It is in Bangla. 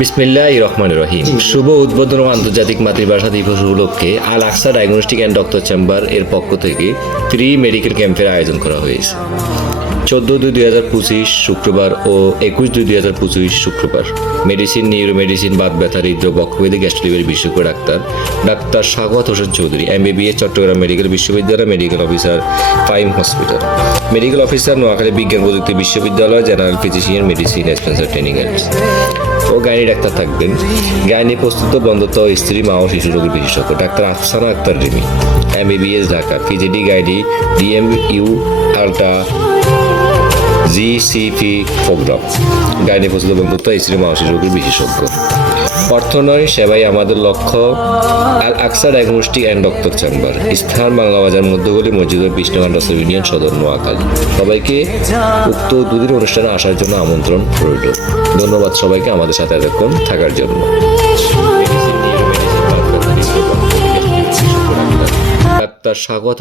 বিসমিল্লাহ রহমান রহিম। শুভ উদ্বোধন ও আন্তর্জাতিক মাতৃভাষা দিবস উপলক্ষে Al Aqsa diagnostic and doctor chamber এর পক্ষ থেকে ত্রি মেডিকেল ক্যাম্পের আয়োজন করা হয়েছে। চোদ্দ দুই দুই হাজার পঁচিশ শুক্রবার ও একুশ দুই দুই হাজার পঁচিশ শুক্রবার মেডিসিন নিউরো মেডিসিন বাদ ব্যথা হৃদরোগ বক্ষবেদী গ্যাস্ট্রিকের বিশেষজ্ঞ doctor doctor Swagata Hossain Chowdhury M MBBS, Chattogram medical বিশ্ববিদ্যালয়, medical officer Faim hospital. Medical officer Noakhali বিজ্ঞান প্রযুক্তি বিশ্ববিদ্যালয়, জেনারেল ফিজিশিয়ান, মেডিসিন এক্সপেন্সার ট্রেনিং ও গাইনি ডাক্তার থাকবেন। গাইনি প্রস্তুত বন্ধত স্ত্রী, মা ও শিশু রোগী বিশেষজ্ঞ। Doctor Afsana Akter Rimi. M Dhaka. PGD গাইডি DM U আলটা জিসিপি প্রোগ্রাম গাইনি প্রস্তুত বন্ধুত্ব স্ত্রী মা ও শিশু রোগের বিশেষজ্ঞ। অর্থ নয় সেবাই আমাদের লক্ষ্য Al Aqsa diagnostic and doctor chamber. স্থান বাংলা বাজার মধ্যগলি মসজিদ বিষ্ণুকান্ত ইউনিয়ন সদর নোয়াখালী। সবাইকে উক্ত দুদিন অনুষ্ঠানে আসার জন্য আমন্ত্রণ রইল। ধন্যবাদ সবাইকে আমাদের সাথে এতক্ষণ থাকার জন্য। ডাক্তার স্বাগত